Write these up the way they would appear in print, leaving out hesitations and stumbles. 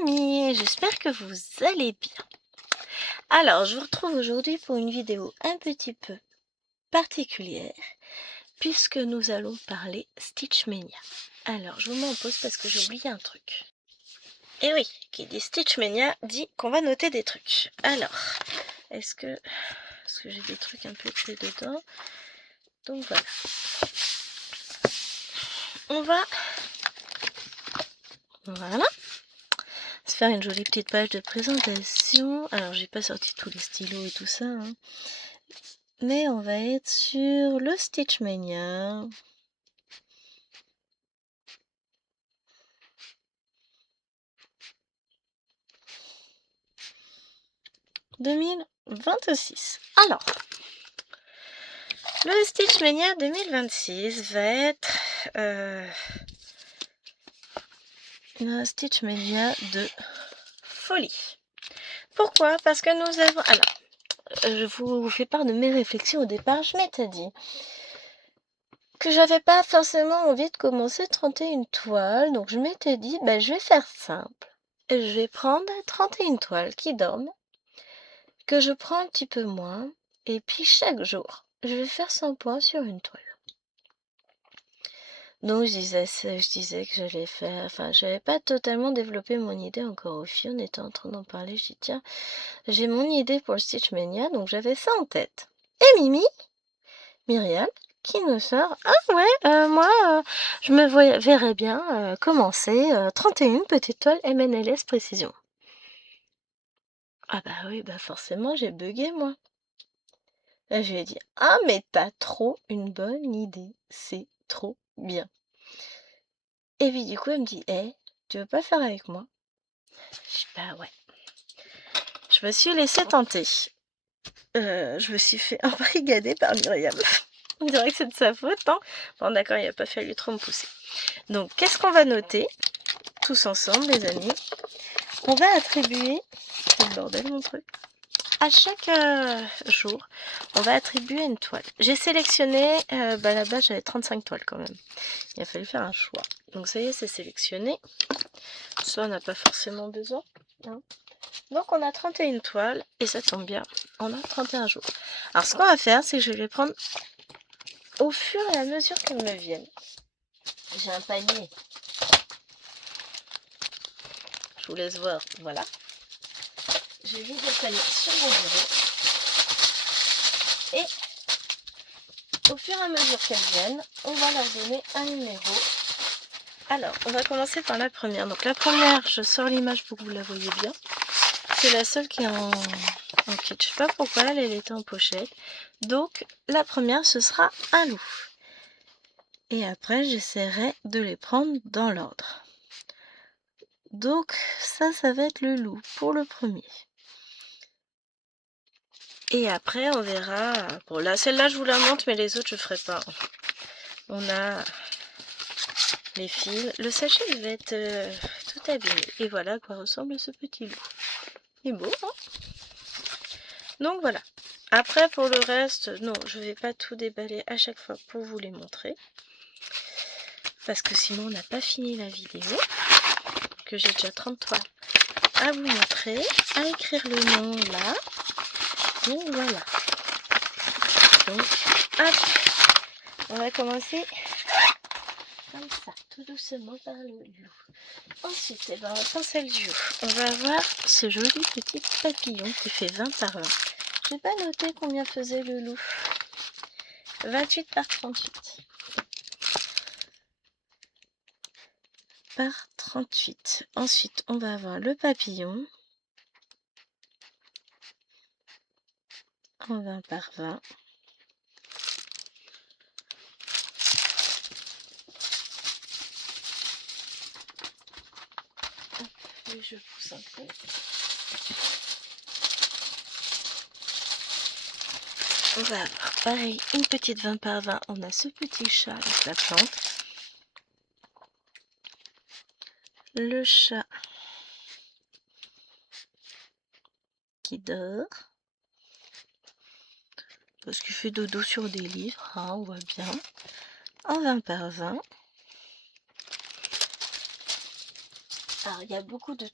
amis, j'espère que vous allez bien. Alors, je vous retrouve aujourd'hui pour une vidéo un petit peu particulière, puisque nous allons parler Stitchmania. Alors, je vous mets en pause parce que j'ai oublié un truc. Et oui, qui dit Stitchmania dit qu'on va noter des trucs. Alors, est-ce que j'ai des trucs un peu écrits dedans? Donc voilà. On va... Voilà. Se faire une jolie petite page de présentation. Alors, j'ai pas sorti tous les stylos et tout ça, hein. Mais on va être sur le Stitchmania. « 2026. Alors, le Stitchmania 2026 va être un Stitchmania de folie. Pourquoi? Parce que nous avons... Alors, je vous fais part de mes réflexions au départ. Je m'étais dit que j'avais pas forcément envie de commencer 31 toiles. Donc je m'étais dit, je vais faire simple. Je vais prendre 31 toiles qui dorment, que je prends un petit peu moins, et puis chaque jour, je vais faire 100 points sur une toile. Donc je disais que j'allais faire, enfin j'avais pas totalement développé mon idée encore au fil, on était en train d'en parler, je dis tiens, j'ai mon idée pour le Stitchmania, donc j'avais ça en tête. Et Myriam, qui nous sort, ah ouais, moi je me verrais bien commencer 31 petites toiles MNLS précision. Ah bah oui, forcément j'ai bugué moi. Là, je lui ai dit, ah mais t'as trop une bonne idée, c'est trop bien. Et puis du coup elle me dit, tu veux pas faire avec moi? Je dis, bah ouais. Je me suis laissée tenter. Je me suis fait embrigader par Myriam. On dirait que c'est de sa faute, hein? Bon d'accord, il n'a pas fallu trop me pousser. Donc qu'est-ce qu'on va noter? Tous ensemble les amis. On va attribuer... C'est le bordel mon truc. À chaque jour, on va attribuer une toile. J'ai sélectionné, là-bas j'avais 35 toiles quand même. Il a fallu faire un choix. Donc ça y est, c'est sélectionné. Ça, on n'a pas forcément besoin, hein. Donc on a 31 toiles, et ça tombe bien, on a 31 jours. Alors ce qu'on va faire, c'est que je vais les prendre au fur et à mesure qu'elles me viennent. J'ai un panier. Je vous laisse voir, voilà. J'ai mis des paniers sur mon bureau. Et au fur et à mesure qu'elles viennent, on va leur donner un numéro. Alors, on va commencer par la première. Donc la première, je sors l'image pour que vous la voyez bien. C'est la seule qui est en kit. Je sais pas pourquoi elle était en pochette. Donc la première, ce sera un loup. Et après, j'essaierai de les prendre dans l'ordre. Donc ça va être le loup pour le premier. Et après, on verra... Bon là, celle-là, je vous la montre, mais les autres, je ferai pas. On a les fils. Le sachet devait être tout abîmé. Et voilà à quoi ressemble ce petit loup. Il est beau, hein? Donc voilà. Après, pour le reste, non, je vais pas tout déballer à chaque fois pour vous les montrer. Parce que sinon, on n'a pas fini la vidéo. Que j'ai déjà 30 toiles à vous montrer. À écrire le nom là. Donc voilà. Donc, hop. On va commencer comme ça, tout doucement par le loup. Ensuite, on va penser le jour. On va avoir ce joli petit papillon qui fait 20 par 20. Je n'ai pas noté combien faisait le loup. 28 par 38. Par 38. Ensuite, on va avoir le papillon. En 20 par 20. Hop, et je pousse un peu. On va avoir pareil, une petite 20 par 20. On a ce petit chat avec la plante. Le chat qui dort. Parce qu'il fait dodo sur des livres, hein, on voit bien. En 20 par 20. Alors, il y a beaucoup de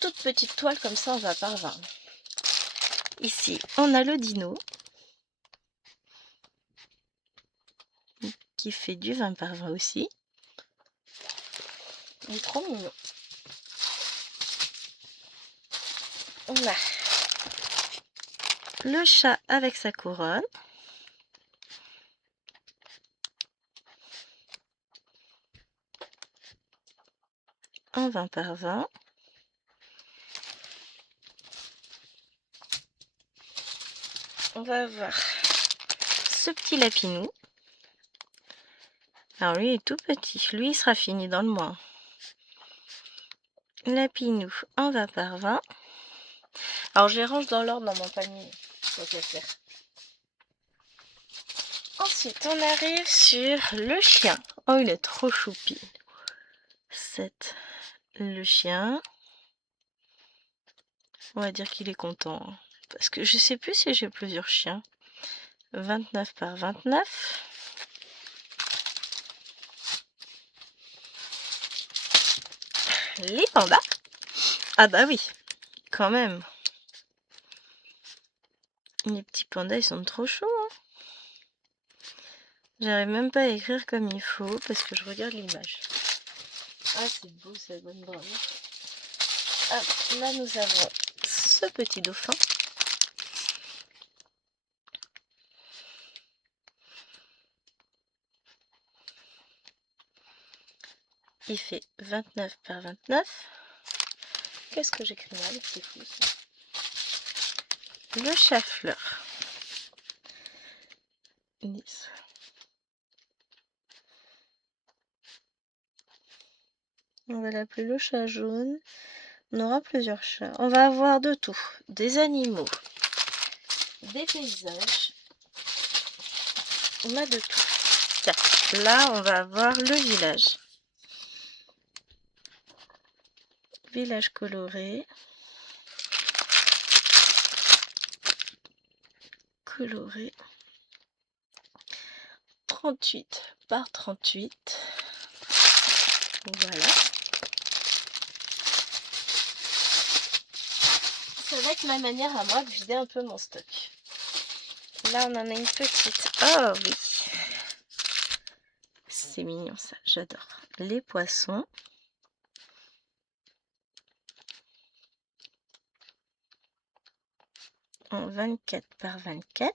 toutes petites toiles comme ça en 20 par 20. Ici, on a le dino qui fait du 20 par 20 aussi. Il est trop mignon. On a le chat avec sa couronne. En 20 par 20. On va avoir ce petit lapinou. Alors lui il est tout petit, lui il sera fini dans le mois. Lapinou en 20 par 20. Alors je les range dans l'ordre dans mon panier. Faire. Ensuite on arrive sur le chien. Oh il est trop choupi. 7. Le chien. On va dire qu'il est content. Parce que je sais plus si j'ai plusieurs chiens. 29 par 29. Les pandas. Ah bah oui, quand même. Les petits pandas, ils sont trop chauds. Hein. J'arrive même pas à écrire comme il faut parce que je regarde l'image. Ah, c'est beau, c'est bonne brave. Ah, là, nous avons ce petit dauphin. Il fait 29 par 29. Qu'est-ce que j'écris mal? C'est fou ça. Le chat-fleur. 10. On va l'appeler le chat jaune. On aura plusieurs chats. On va avoir de tout. Des animaux. Des paysages. On a de tout. Tiens, là, on va avoir le village. Village coloré. Coloré. 38 par 38. Voilà. Ça va être ma manière à moi de vider un peu mon stock. Là, on en a une petite. Oh oui. C'est mignon ça, j'adore. Les poissons. En 24 par 24.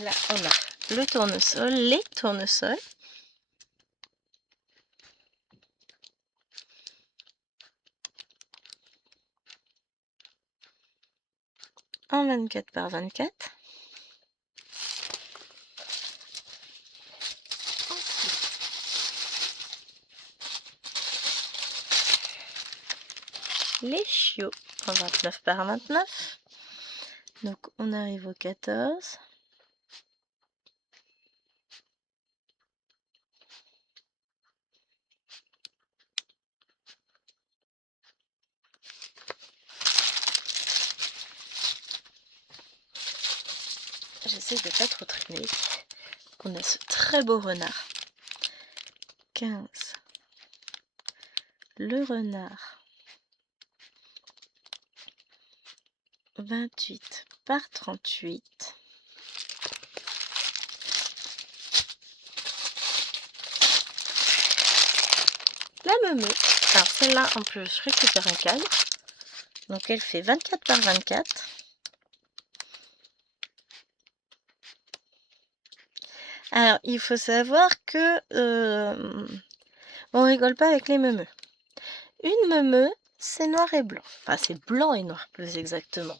Là, on a le tournesol, les tournesols. En 24 par 24. Les chiots en 29 par 29. Donc on arrive au 14. J'essaie de pas trop traîner. On a ce très beau renard. 15. Le renard. 28 par 38. La meumeux. Alors celle-là, en plus, je récupère un cadre. Donc elle fait 24 par 24. Alors, il faut savoir que on rigole pas avec les meumeux. Une meumeux, c'est noir et blanc. Enfin, c'est blanc et noir, plus exactement.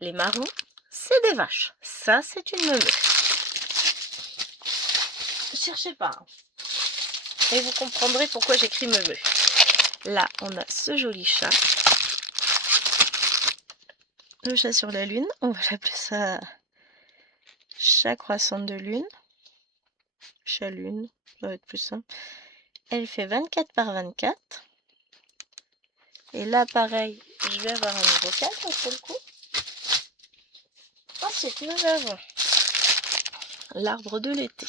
Les marrons, c'est des vaches. Ça, c'est une meumeux. Cherchez pas. Hein. Et vous comprendrez pourquoi j'écris meumeux. Là, on a ce joli chat. Le chat sur la lune. On va l'appeler ça chat croissant de lune. Chat lune, ça va être plus simple. Elle fait 24 par 24. Et là, pareil, je vais avoir un nouveau cadre pour le coup. Ensuite, nous avons l'arbre de l'été.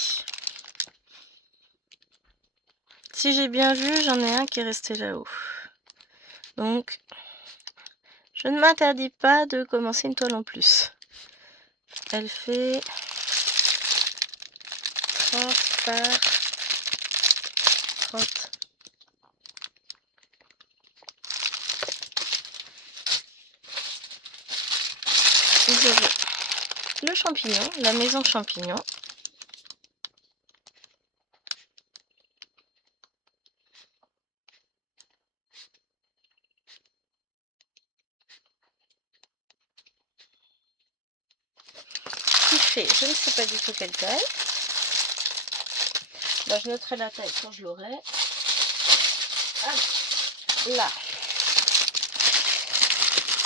si j'ai bien vu, j'en ai un qui est resté là-haut. Donc, je ne m'interdis pas de commencer une toile en plus. Elle fait 30 par 30. Vous avez le champignon, la maison champignon. Qui fait, je ne sais pas du tout quelle taille. Bah, je noterai la taille quand je l'aurai. Ah, là.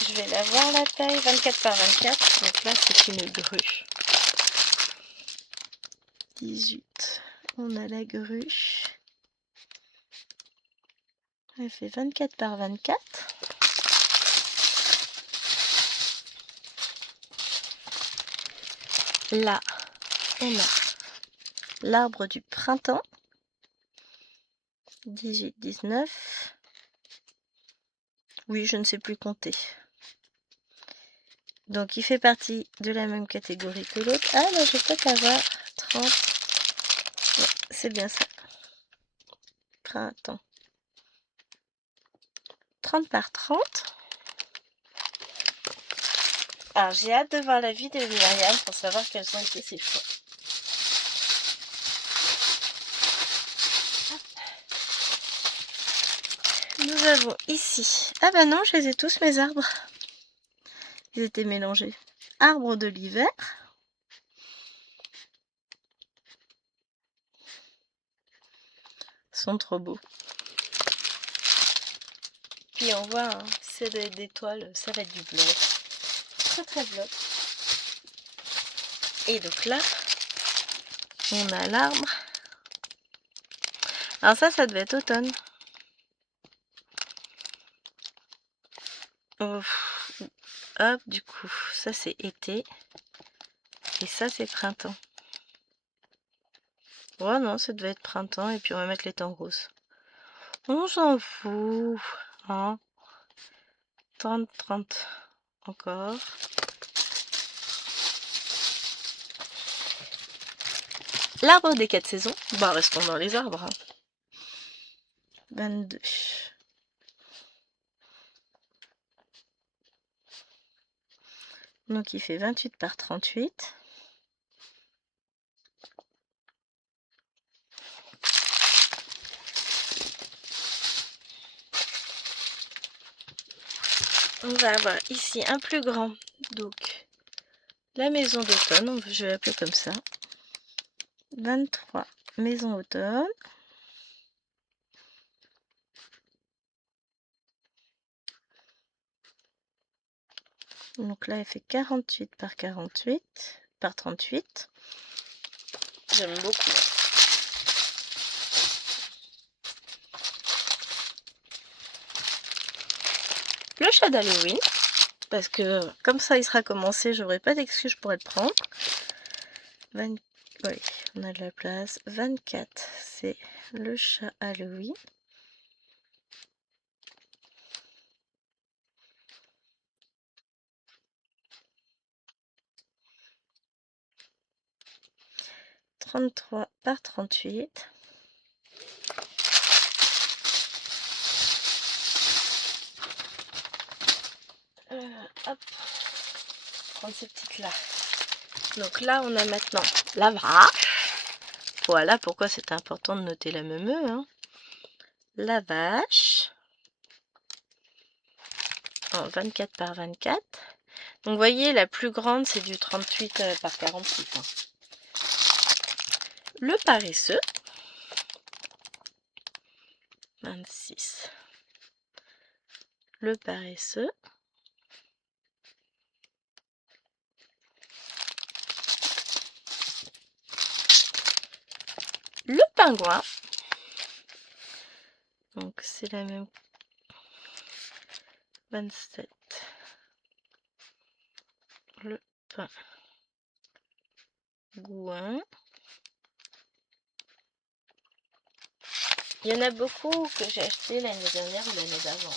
Je vais la voir la taille, 24 par 24. Donc là, c'est une grue. 18. On a la grue. Elle fait 24 par 24. Là, on a l'arbre du printemps. 18, 19. Oui, je ne sais plus compter. Donc, il fait partie de la même catégorie que l'autre. Ah, là, je peux avoir 30. Ouais, c'est bien ça. Printemps. 30 par 30. Alors, j'ai hâte de voir la vidéo de Myriam pour savoir quels ont été ses choix. Nous avons ici... Ah bah non, je les ai tous, mes arbres. Ils étaient mélangés. Arbre de l'hiver. Ils sont trop beaux. Puis on voit, hein, c'est des toiles, ça va être du bloc. Très très bloc. Et donc là, on a l'arbre. Alors ça devait être automne. Hop, du coup, ça c'est été. Et ça c'est printemps. Oh non, ça devait être printemps. Et puis on va mettre les temps roses. On s'en fout. Hein. 30, 30. Encore. L'arbre des 4 saisons. Bah, restons dans les arbres. Hein. 22. Donc il fait 28 par 38. On va avoir ici un plus grand. Donc la maison d'automne, je vais l'appeler comme ça. 23 maison automne. Donc là, elle fait 48 par 48 par 38. J'aime beaucoup. Le chat d'Halloween, parce que comme ça, il sera commencé, j'aurai pas d'excuse pour le prendre. 20... Oui, on a de la place. 24, c'est le chat Halloween. « 33 par 38. Hop, prendre ces petites là. Donc là, on a maintenant la vache. Voilà pourquoi c'est important de noter la meumeux. Hein. La vache. En 24 par 24. Donc vous voyez, la plus grande, c'est du 38 par 48. Hein. Le paresseux. 26. Le paresseux. Le pingouin. Donc c'est la même. 27. Le pingouin. Il y en a beaucoup que j'ai acheté l'année dernière ou l'année d'avant.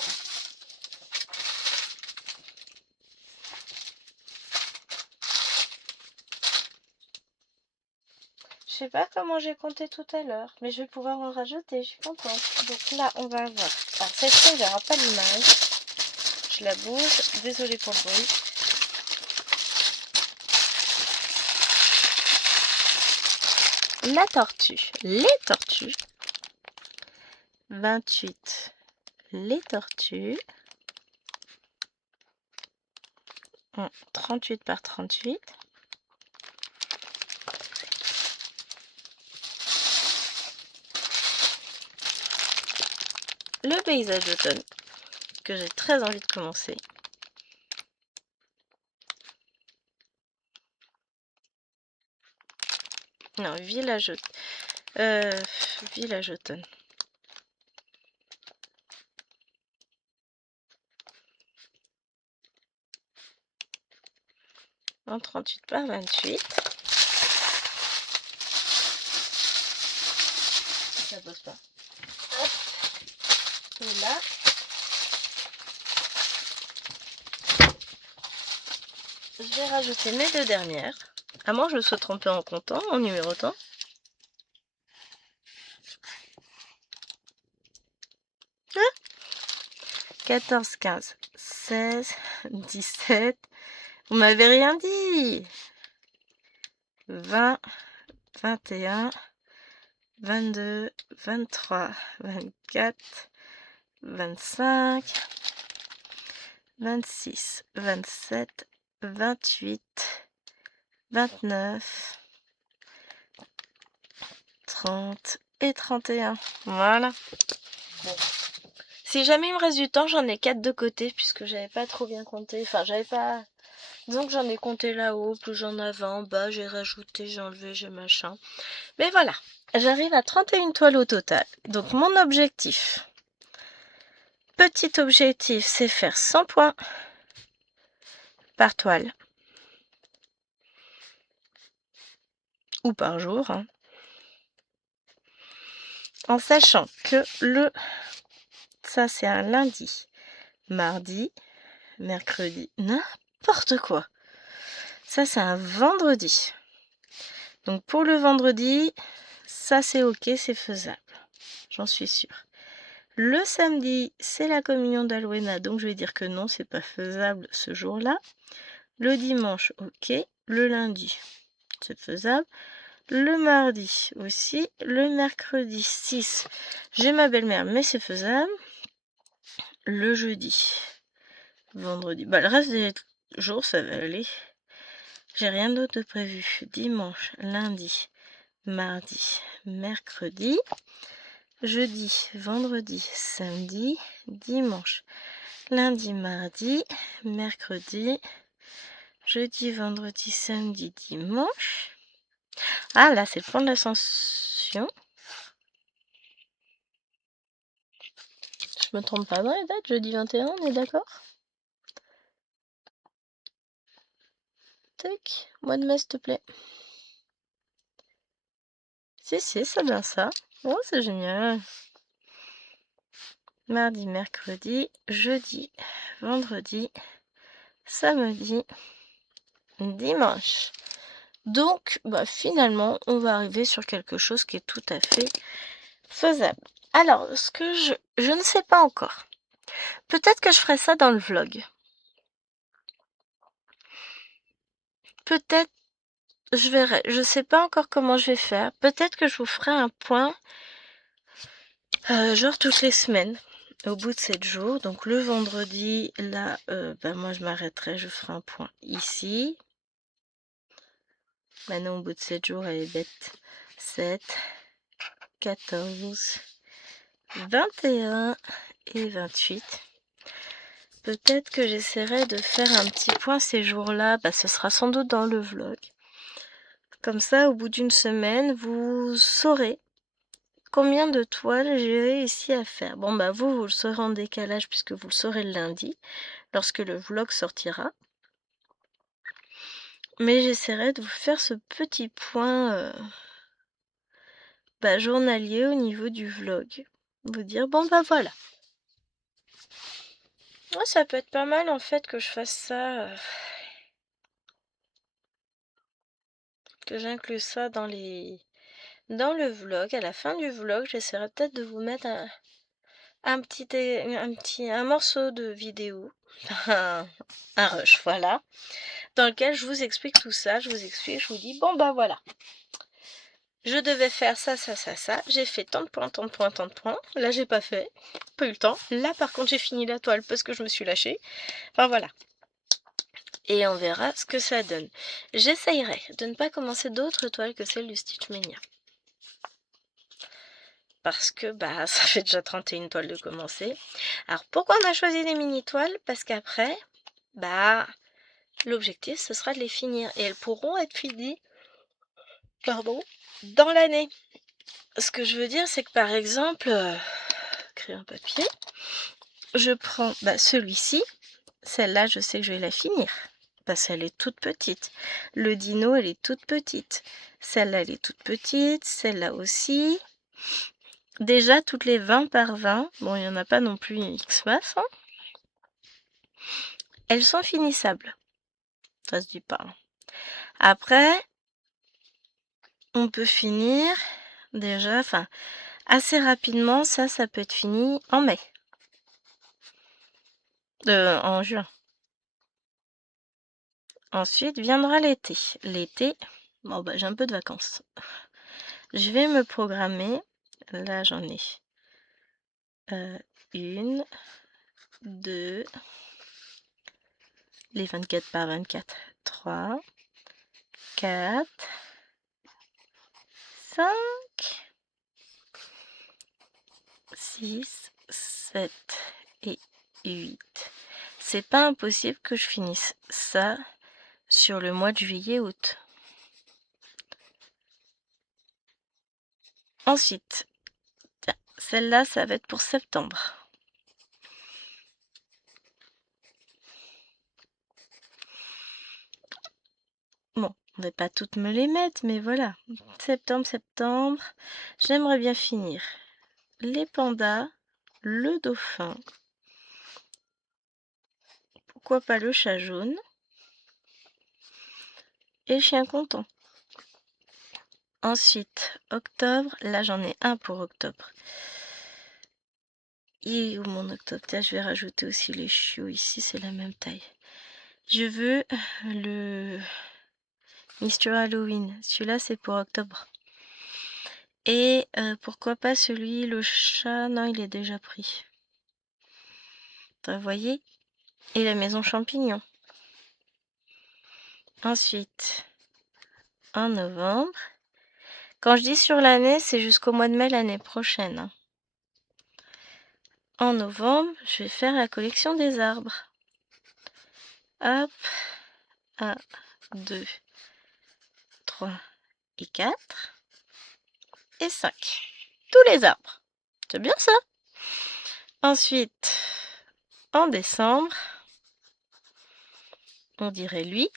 Je sais pas comment j'ai compté tout à l'heure, mais je vais pouvoir en rajouter, je suis contente. Donc là, on va avoir... Alors cette fois, il n'y aura pas l'image. Je la bouge, désolée pour le bruit. La tortue, les tortues. 28, les tortues. 38 par 38. Le paysage d'automne, que j'ai très envie de commencer. Non, village automne. En 38 par 28. Ça pose pas. Hop. Et là, je vais rajouter mes deux dernières. À moins que je me sois trompée en comptant, en numérotant. Ah 14, 15, 16, 17. Vous m'avez rien dit. 20, 21, 22, 23, 24, 25, 26, 27, 28, 29, 30 et 31. Voilà. Bon. Si jamais il me reste du temps, j'en ai 4 de côté puisque j'avais pas trop bien compté. Enfin, j'avais pas... Disons que j'en ai compté là-haut, plus j'en avais en bas, j'ai rajouté, j'ai enlevé, j'ai machin. Mais voilà, j'arrive à 31 toiles au total. Donc mon objectif, petit objectif, c'est faire 100 points par toile. Ou par jour. Hein. En sachant que ça c'est un lundi, mardi, mercredi, n'importe quoi. Ça c'est un vendredi. Donc pour le vendredi, ça c'est ok, c'est faisable. J'en suis sûre. Le samedi, c'est la communion d'Alwena, donc je vais dire que non, c'est pas faisable ce jour-là. Le dimanche, ok. Le lundi, c'est faisable. Le mardi aussi. Le mercredi 6, j'ai ma belle-mère, mais c'est faisable. Le jeudi, vendredi. Bah, le reste des jours, ça va aller. J'ai rien d'autre de prévu. Dimanche, lundi, mardi, mercredi. Jeudi, vendredi, samedi, dimanche, lundi, mardi, mercredi, jeudi, vendredi, samedi, dimanche. Ah là, c'est le pont de l'Ascension. Je me trompe pas dans les dates, jeudi 21, on est d'accord? Tac, mois de mai, s'il te plaît. Si, c'est bien ça. Oh, c'est génial. Mardi, mercredi, jeudi, vendredi, samedi, dimanche. Donc, bah, finalement, on va arriver sur quelque chose qui est tout à fait faisable. Alors, ce que je ne sais pas encore. Peut-être que je ferai ça dans le vlog. Peut-être, je verrai. Je sais pas encore comment je vais faire. Peut-être que je vous ferai un point, genre toutes les semaines, au bout de 7 jours. Donc le vendredi, là, bah, moi je m'arrêterai, je ferai un point ici. Maintenant, au bout de 7 jours, elle est bête. 7, 14, 21 et 28. Peut-être que j'essaierai de faire un petit point ces jours-là. Bah, ce sera sans doute dans le vlog. Comme ça, au bout d'une semaine, vous saurez combien de toiles j'ai réussi à faire. Bon, bah vous le saurez en décalage puisque vous le saurez le lundi, lorsque le vlog sortira. Mais j'essaierai de vous faire ce petit point journalier au niveau du vlog. vous dire, bon bah voilà. Ouais, ça peut être pas mal en fait que je fasse ça, que j'inclue ça dans le vlog. À la fin du vlog, j'essaierai peut-être de vous mettre un morceau de vidéo, un rush, voilà, dans lequel je vous explique tout ça, je vous dis, bon bah voilà, je devais faire ça, j'ai fait tant de points, là j'ai pas fait, pas eu le temps, là par contre j'ai fini la toile parce que je me suis lâchée, enfin voilà. Et on verra ce que ça donne. J'essayerai de ne pas commencer d'autres toiles que celles du Stitch Mania. Parce que bah ça fait déjà 31 toiles de commencer. Alors pourquoi on a choisi les mini toiles? Parce qu'après, bah l'objectif ce sera de les finir. Et elles pourront être finies, pardon, dans l'année. Ce que je veux dire c'est que par exemple, crayon papier, je prends celui-ci, celle-là je sais que je vais la finir. Parce qu'elle est toute petite. Le dino, elle est toute petite. Celle-là, elle est toute petite. Celle-là aussi. Déjà, toutes les 20 par 20, bon, il n'y en a pas non plus une X-masse, hein, elles sont finissables. Ça se dit pas. Après, on peut finir déjà, enfin, assez rapidement. Ça peut être fini en mai. En juin. Ensuite viendra l'été. L'été, bon, j'ai un peu de vacances. Je vais me programmer. Là, j'en ai une, deux, les 24 par 24, 3, 4, 5, 6, 7 et 8. C'est pas impossible que je finisse ça sur le mois de juillet-août. Ensuite, celle-là, ça va être pour septembre. Bon, on va pas toutes me les mettre, mais voilà. Septembre. J'aimerais bien finir les pandas, le dauphin. Pourquoi pas le chat jaune et le chien content. Ensuite, octobre. Là, j'en ai un pour octobre. Et où mon octobre? Je vais rajouter aussi les chiots ici, c'est la même taille. Je veux le Mr. Halloween. Celui-là, c'est pour octobre. Et pourquoi pas celui, le chat? Non, il est déjà pris. Vous voyez? Et la maison champignon. Ensuite, en novembre. Quand je dis sur l'année, c'est jusqu'au mois de mai l'année prochaine, hein. En novembre, je vais faire la collection des arbres. Hop. 1, 2, 3 et 4. Et 5. Tous les arbres. C'est bien ça. Ensuite, en décembre, on dirait lui.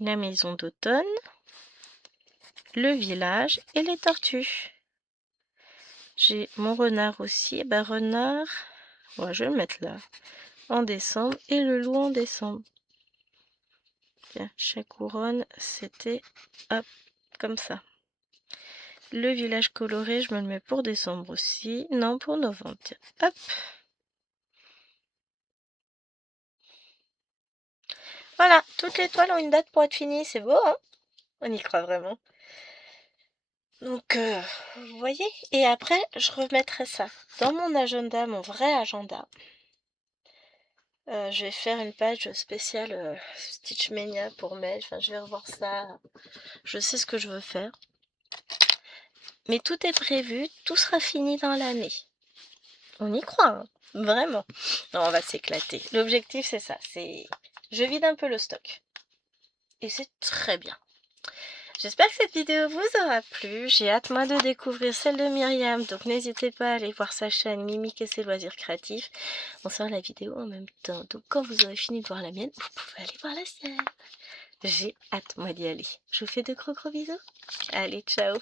La maison d'automne. Le village et les tortues. J'ai mon renard aussi. Renard, bon, je vais le mettre là. En décembre. Et le loup en décembre. Tiens, chaque couronne, c'était hop, comme ça. Le village coloré, je me le mets pour décembre aussi. Non, pour novembre. Tiens, hop. Voilà, toutes les toiles ont une date pour être finies. C'est beau, hein? On y croit vraiment. Donc, vous voyez? Et après, je remettrai ça dans mon agenda, mon vrai agenda. Je vais faire une page spéciale Stitch Mania pour mai. Enfin, je vais revoir ça. Je sais ce que je veux faire. Mais tout est prévu, tout sera fini dans l'année. On y croit, hein, vraiment. Non, on va s'éclater. L'objectif, c'est ça. Je vide un peu le stock. Et c'est très bien. J'espère que cette vidéo vous aura plu. J'ai hâte, moi, de découvrir celle de Myriam. Donc, n'hésitez pas à aller voir sa chaîne Mimique et ses loisirs créatifs. On sort la vidéo en même temps. Donc, quand vous aurez fini de voir la mienne, vous pouvez aller voir la sienne. J'ai hâte, moi, d'y aller. Je vous fais de gros bisous. Allez, ciao.